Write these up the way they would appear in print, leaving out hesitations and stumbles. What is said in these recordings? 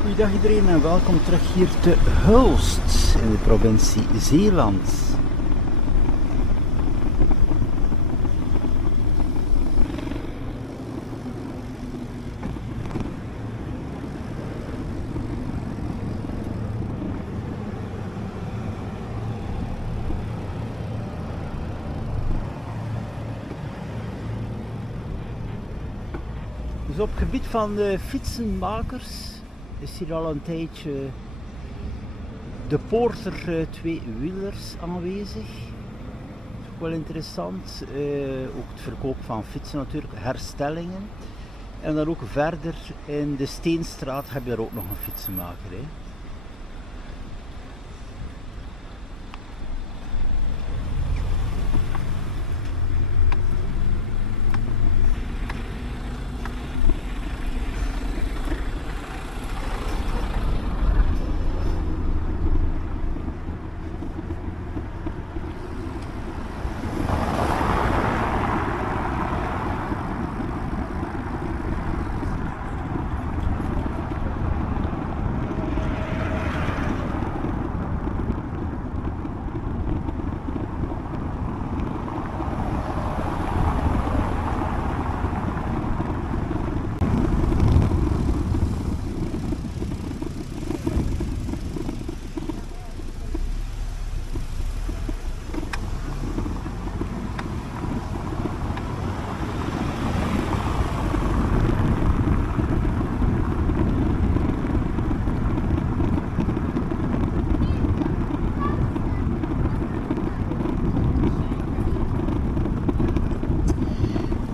Goedendag iedereen en welkom terug hier te Hulst in de provincie Zeeland. Dus op het gebied van de fietsenmakers is hier al een tijdje de Porter tweewielers aanwezig. Dat is ook wel interessant. Ook het verkoop van fietsen natuurlijk, herstellingen. En dan ook verder in de Steenstraat heb je er ook nog een fietsenmaker. Hè.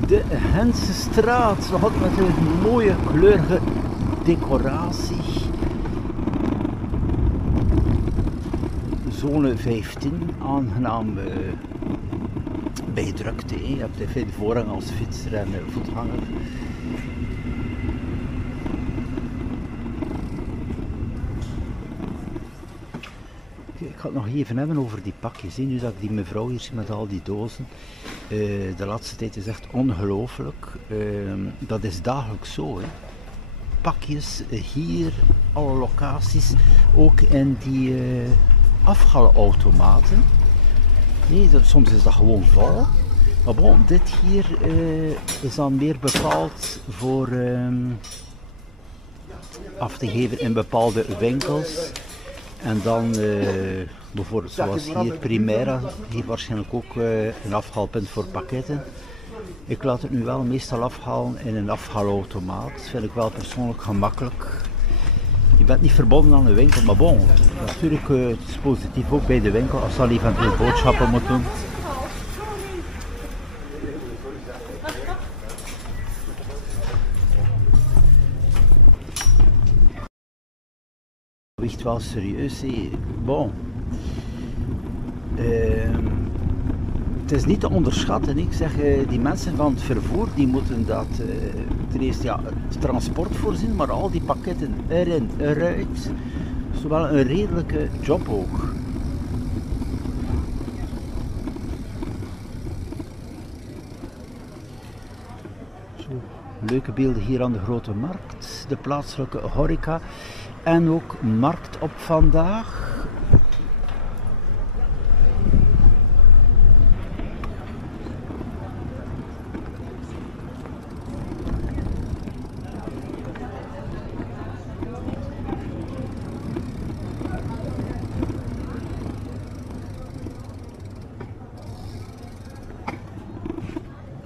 De Hensestraat, nog altijd met een mooie kleurige decoratie. Zone 15, aangenaam bij drukte. Je hebt even de voorrang als fietser en voetganger. Ik ga het nog even hebben over die pakjes. Nu dat ik die mevrouw hier zie met al die dozen. De laatste tijd is echt ongelooflijk. Dat is dagelijks zo. Hè. Pakjes hier, alle locaties. Ook in die afhaalautomaten. Nee, soms is dat gewoon vol. Maar bon, dit hier is dan meer bepaald voor af te geven in bepaalde winkels. En dan bijvoorbeeld zoals hier Primera, hier waarschijnlijk ook een afhaalpunt voor pakketten. Ik laat het nu wel meestal afhalen in een afhaalautomaat. Dat vind ik wel persoonlijk gemakkelijk. Je bent niet verbonden aan de winkel, maar bon, natuurlijk het is positief ook bij de winkel als je al eventueel boodschappen moet doen. Echt wel serieus, hè. Bon. Het is niet te onderschatten. Ik zeg, die mensen van het vervoer die moeten dat ten eerste het transport voorzien, maar al die pakketten erin, eruit. Dat is wel een redelijke job ook. Zo, leuke beelden hier aan de Grote Markt, de plaatselijke horeca. En ook markt op vandaag.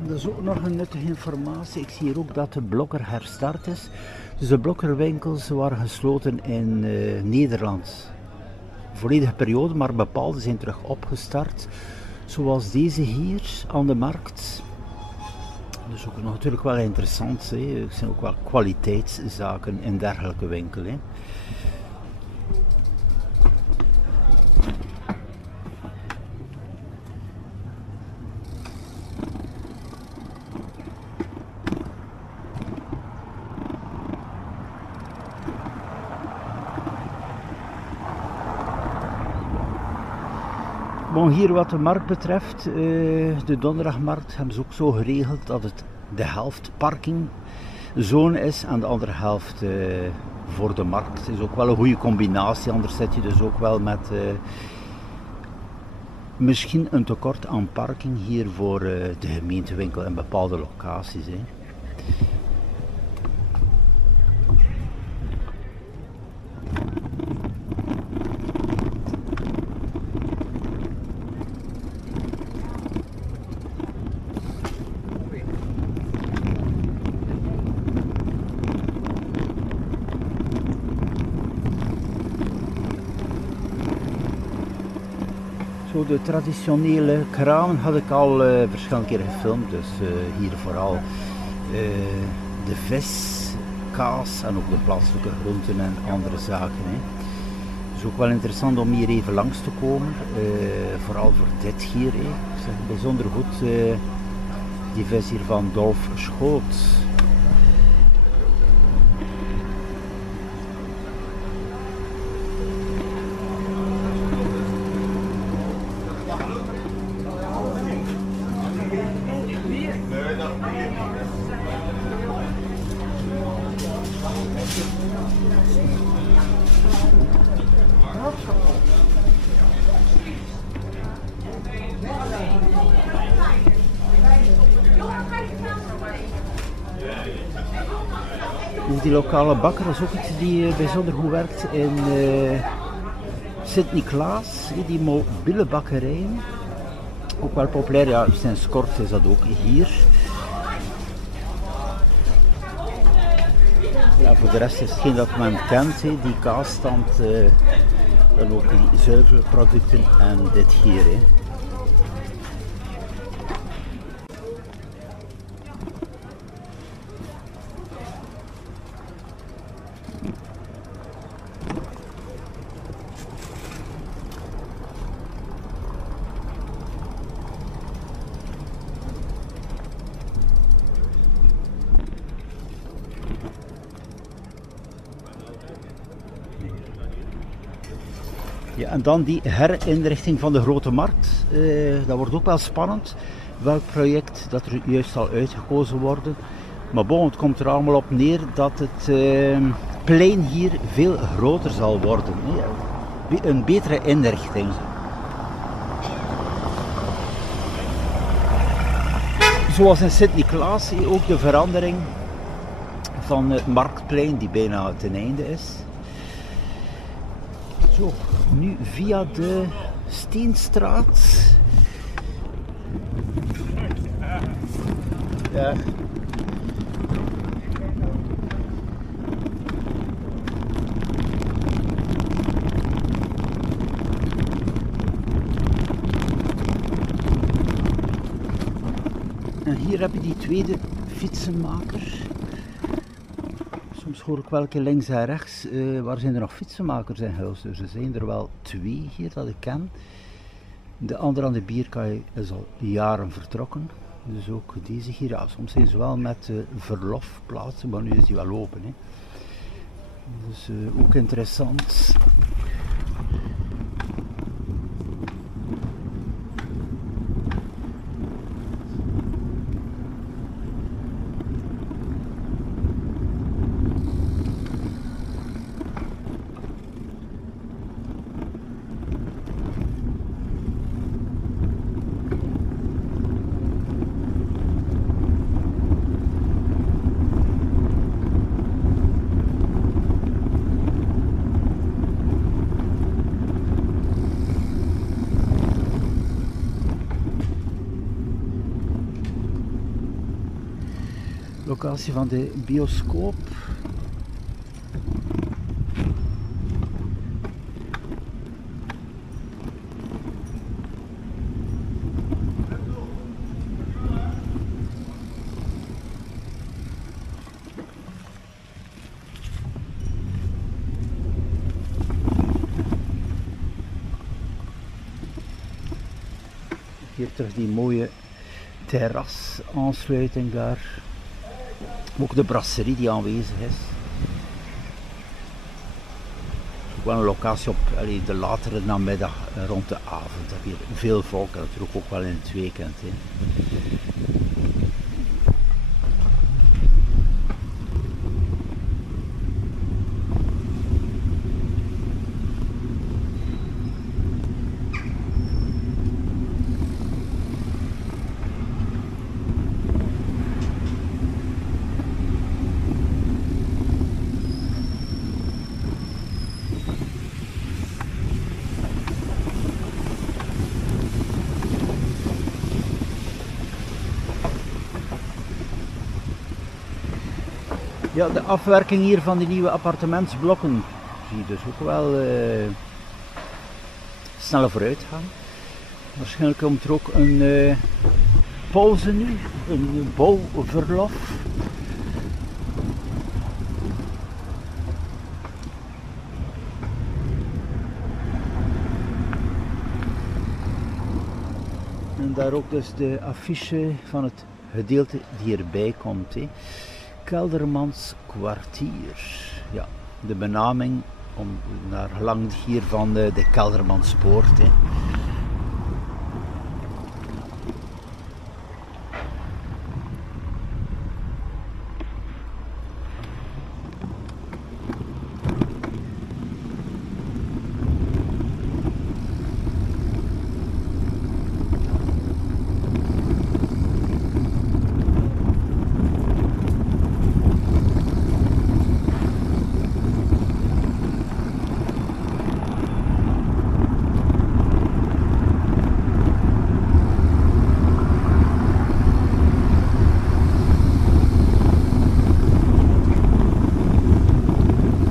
Dat is ook nog een nuttige informatie. Ik zie hier ook dat de Blokker herstart is. Dus de Blokkerwinkels waren gesloten in Nederland. Volledige periode, maar bepaalde zijn terug opgestart. Zoals deze hier aan de markt. Dus ook nog natuurlijk wel interessant. Hè. Er zijn ook wel kwaliteitszaken in dergelijke winkels. Bon, hier wat de markt betreft, de donderdagmarkt hebben ze ook zo geregeld dat het de helft parkingzone is en de andere helft voor de markt. Het is ook wel een goede combinatie, anders zit je dus ook wel met misschien een tekort aan parking hier voor de gemeentewinkel in bepaalde locaties. Hè. Zo, de traditionele kramen had ik al verschillende keren gefilmd, dus hier vooral de vis, kaas en ook de plaatselijke groenten en andere zaken. Hè. Het is ook wel interessant om hier even langs te komen, vooral voor dit hier. Hè. Ik zeg bijzonder goed, die vis hier van Dolf Schoot. Die lokale bakker is ook iets die bijzonder goed werkt in Sint-Niklaas, die mobiele bakkerijen. Ook wel populair, ja, sinds kort is dat ook hier. Ja, voor de rest is het geen dat men kent, die kaasstand, dan ook die zuivelproducten en dit hier. Hè. Ja, en dan die herinrichting van de grote markt, dat wordt ook wel spannend, welk project dat er juist zal uitgekozen worden. Maar bon, het komt er allemaal op neer dat het plein hier veel groter zal worden, een betere inrichting. Zoals in Sint-Niklaas, ook de verandering van het marktplein die bijna ten einde is. Zo, nu via de Steenstraat. Ja. En hier heb je die tweede fietsenmaker. Soms hoor ik wel een keer links en rechts, waar zijn er nog fietsenmakers in huis? Dus er zijn er wel twee hier dat ik ken. De andere aan de bierkaai is al jaren vertrokken. Dus ook deze hier, ja, soms zijn ze wel met verlofplaatsen, maar nu is die wel open. Hè. Dus ook interessant. Locatie van de bioscoop. Hier terug die mooie terrasaansluiting daar. Ook de brasserie die aanwezig is. wel een locatie op de latere namiddag, rond de avond. Heb je veel volk en natuurlijk ook wel in het weekend. Hè. Ja, de afwerking hier van die nieuwe appartementsblokken zie je dus ook wel sneller vooruit gaan. Waarschijnlijk komt er ook een pauze nu, een bouwverlof. En daar ook dus de affiche van het gedeelte die erbij komt. Hè. Keldermans kwartier. Ja, de benaming naar gelang hier van de Keldermanspoort. Hè.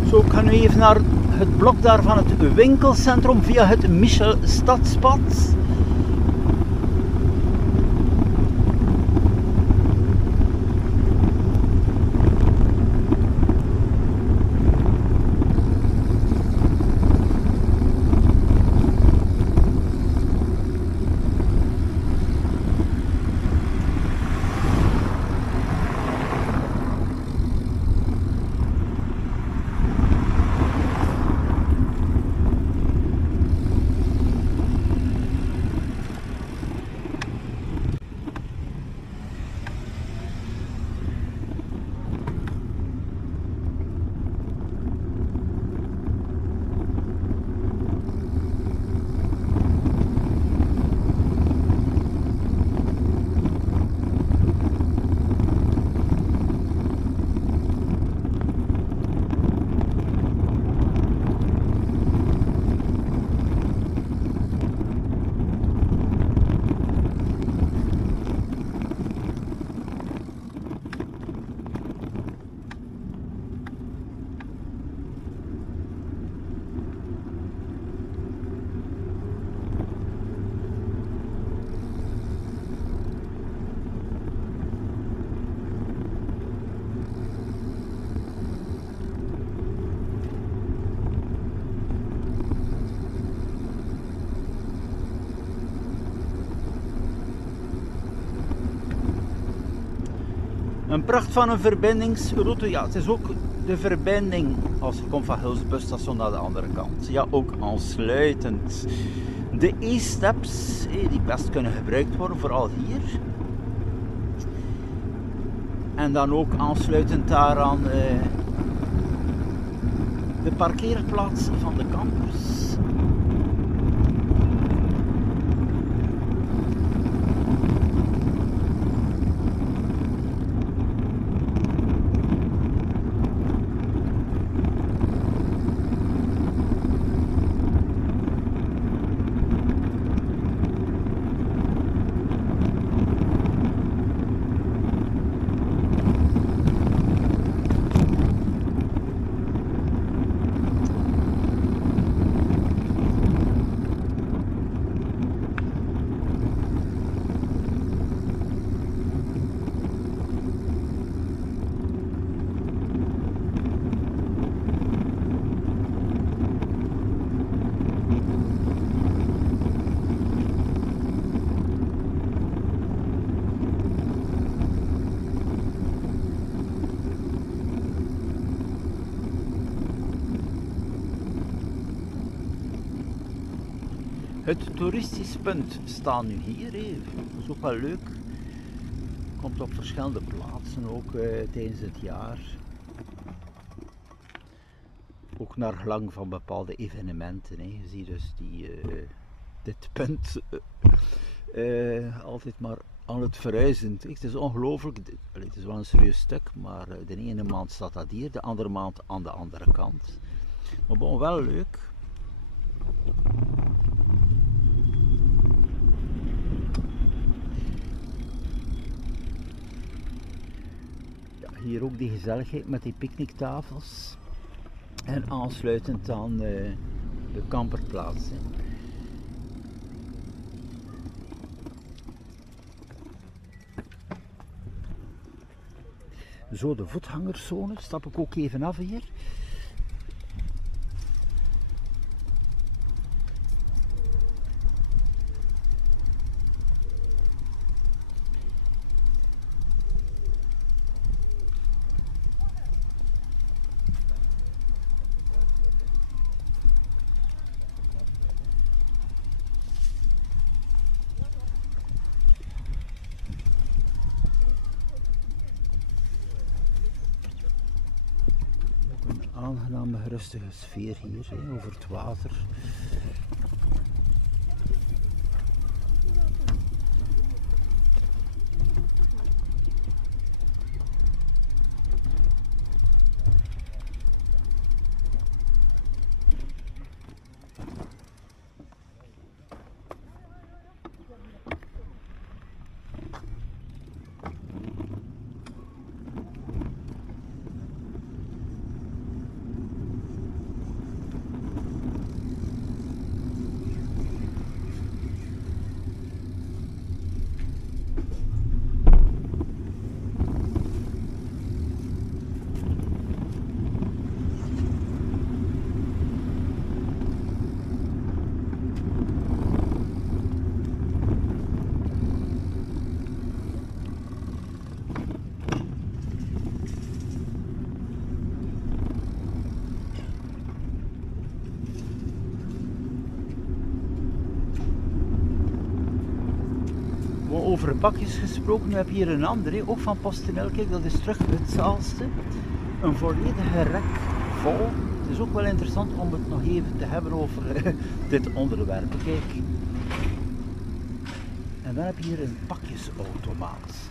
Zo, ik ga nu even naar het blok daar van het winkelcentrum via het Michelstadspad. Een pracht van een verbindingsroute. Ja, het is ook de verbinding als je komt van Gils busstation naar de andere kant. Ja, ook aansluitend. De e-steps die best kunnen gebruikt worden, vooral hier. En dan ook aansluitend daaraan de parkeerplaats van de campus. Het toeristisch punt staat nu hier. Dat is ook wel leuk. Komt op verschillende plaatsen ook tijdens het jaar. Ook naar gelang van bepaalde evenementen. Je ziet dus dit punt altijd maar aan het verhuizen. Het is ongelooflijk. Het is wel een serieus stuk, maar de ene maand staat dat hier, de andere maand aan de andere kant. Maar bon, wel leuk. Ja, hier ook die gezelligheid met die picknicktafels. En aansluitend aan de kamperplaats. Zo, de voetgangerszone, stap ik ook even af hier. Aangename, rustige sfeer hier, over het water. Over bakjes gesproken, we hebben hier een andere, ook van PostNL. Kijk, dat is terug hetzelfde. Een volledige rek vol. Het is ook wel interessant om het nog even te hebben over dit onderwerp. Kijk. En dan heb je hier een pakjesautomaat.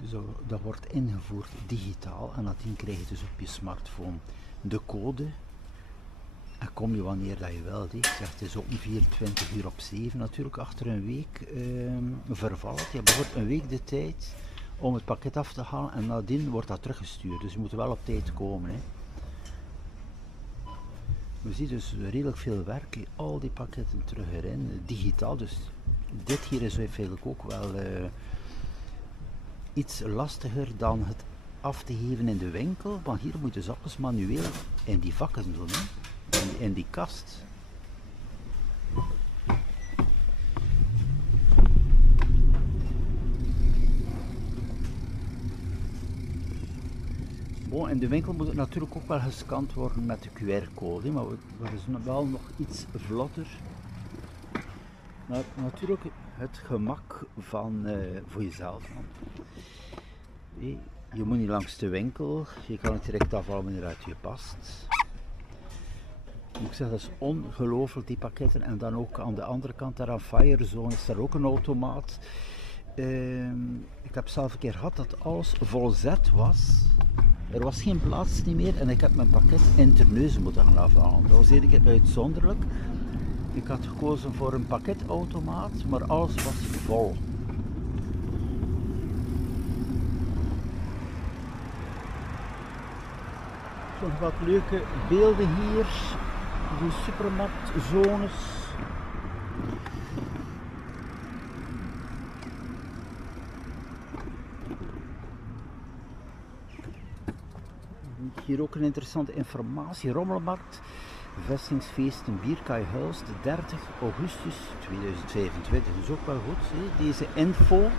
Dus dat wordt ingevoerd digitaal en nadien krijg je dus op je smartphone de code en kom je wanneer dat je wilt. Ik zeg, het is open 24/7 natuurlijk, achter een week vervalt. Je hebt bijvoorbeeld een week de tijd om het pakket af te halen en nadien wordt dat teruggestuurd, dus je moet wel op tijd komen. We zien dus redelijk veel werk, al die pakketten terug erin, digitaal, dus dit hier is eigenlijk ook wel iets lastiger dan het af te geven in de winkel, want hier moet je dus alles manueel in die vakken doen, in die kast. Bon, in de winkel moet het natuurlijk ook wel gescand worden met de QR-code, maar dat is wel nog iets vlotter. Maar natuurlijk het gemak van voor jezelf. Je moet niet langs de winkel, je kan het direct afhalen wanneer het je past. Ik zeg, dat is ongelooflijk, die pakketten. En dan ook aan de andere kant, daar aan Firezone, is daar ook een automaat. Ik heb zelf een keer gehad dat alles volzet was. Er was geen plaats niet meer en ik heb mijn pakket in Terneuzen moeten gaan afhalen. Dat was iedere keer uitzonderlijk. Ik had gekozen voor een pakketautomaat, maar alles was vol. Nog wat leuke beelden hier, die supermarktzones. hier ook een interessante informatie. Rommelmarkt, vestingsfeesten Bierkaai Hulst, 30 augustus 2025. Dat is ook wel goed, hè? Deze info.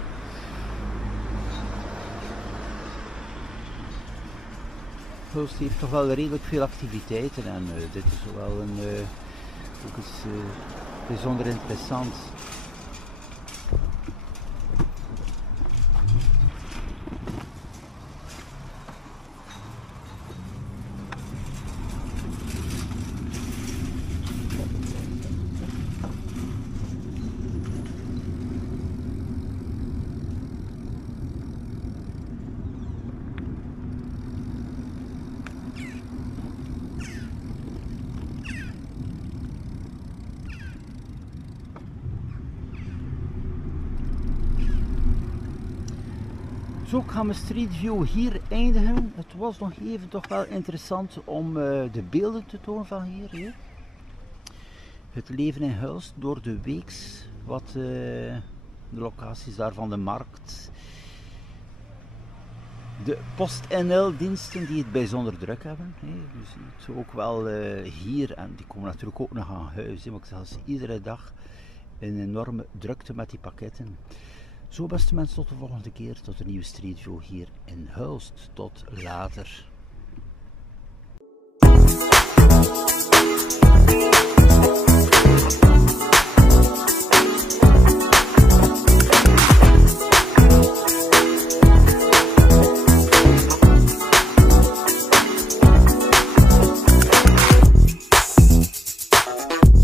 Hulst heeft toch wel redelijk veel activiteiten en dit is wel ook iets bijzonder interessant. Zo gaan we Street View hier eindigen. Het was nog even toch wel interessant om de beelden te tonen van hier. Hè. Het leven in Hulst door de weeks, wat de locaties daar van de markt. De PostNL diensten die het bijzonder druk hebben. Hè. Je ziet ook wel hier, en die komen natuurlijk ook nog aan huis, hè, maar ik zelfs iedere dag een enorme drukte met die pakketten. Zo beste mensen, tot de volgende keer, tot een nieuwe Street View hier in Hulst. Tot later.